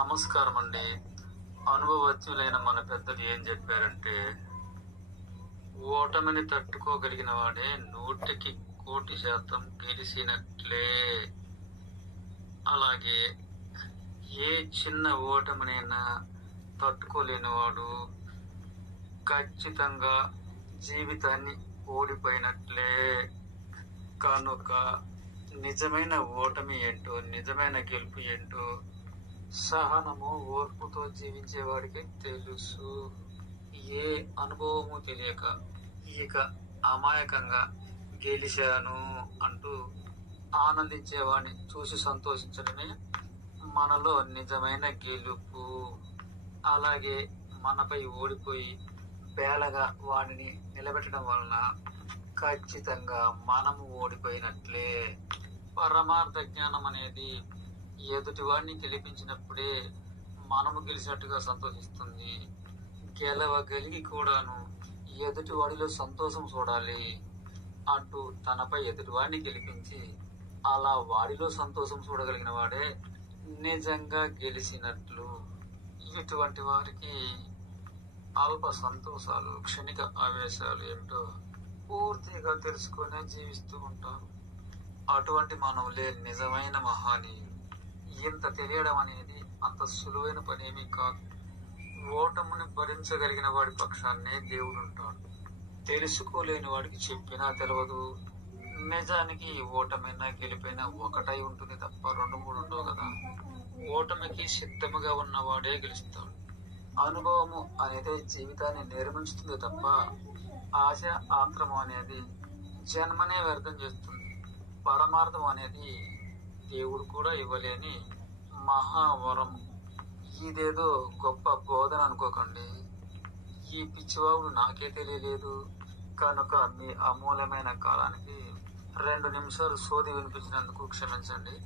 నమస్కారం అండి. అనుభవజ్ఞులైన మన పెద్దలు ఏం చెప్పారంటే, ఓటమిని తట్టుకోగలిగిన వాడే 100% గెలిసినట్లే. అలాగే ఏ చిన్న ఓటమినైనా తట్టుకోలేనివాడు ఖచ్చితంగా జీవితాన్ని ఓడిపోయినట్లే. కనుక నిజమైన ఓటమి ఏంటో, నిజమైన గెలుపు ఏంటో సహనము, ఓర్పుతో జీవించేవాడికి తెలుసు. ఏ అనుభవము తెలియక ఇక అమాయకంగా గెలిచాను అంటూ ఆనందించేవాడిని చూసి సంతోషించడమే మనలో నిజమైన గెలుపు. అలాగే మనపై ఓడిపోయి బేలగా వాడిని నిలబెట్టడం వలన ఖచ్చితంగా మనము ఓడిపోయినట్లే. పరమార్థ జ్ఞానం అనేది ఎదుటివాడిని గెలిపించినప్పుడే మనము గెలిచినట్టుగా సంతోషిస్తుంది. గెలవగలిగి కూడాను ఎదుటివాడిలో సంతోషం చూడాలి అంటూ తనపై ఎదుటివాడిని గెలిపించి అలా వాడిలో సంతోషం చూడగలిగిన వాడే నిజంగా గెలిచినట్లు. ఇటువంటి వారికి అల్ప సంతోషాలు, క్షణిక ఆవేశాలు ఏమిటో పూర్తిగా తెలుసుకునే జీవిస్తూ ఉంటారు. అటువంటి మానవులే నిజమైన మహానీయులు. ఇంత తెలియడం అనేది అంత సులువైన పనేమీ కాదు. ఓటముని భరించగలిగిన వాడి పక్షాన్నే దేవుడు ఉంటాడు. తెలుసుకోలేని వాడికి చెప్పినా తెలియదు. నిజానికి ఓటమైనా గెలిపైనా ఒకటై ఉంటుంది తప్ప 2, 3 ఉండవు కదా. ఓటమికి సిద్ధముగా ఉన్నవాడే గెలుస్తాడు. అనుభవము అనేది జీవితాన్ని నిర్మించుతుంది తప్ప ఆశ, ఆత్రము అనేది జన్మనే వ్యర్థం చేస్తుంది. పరమార్థం అనేది దేవుడు కూడా ఇవ్వలేని మహావరం. ఇదేదో గొప్ప బోధన అనుకోకండి. ఈ పిచ్చివాగుడు నాకే తెలియలేదు కనుక మీ అమూల్యమైన కాలానికి 2 నిమిషాలు సోది వినిపించినందుకు క్షమించండి.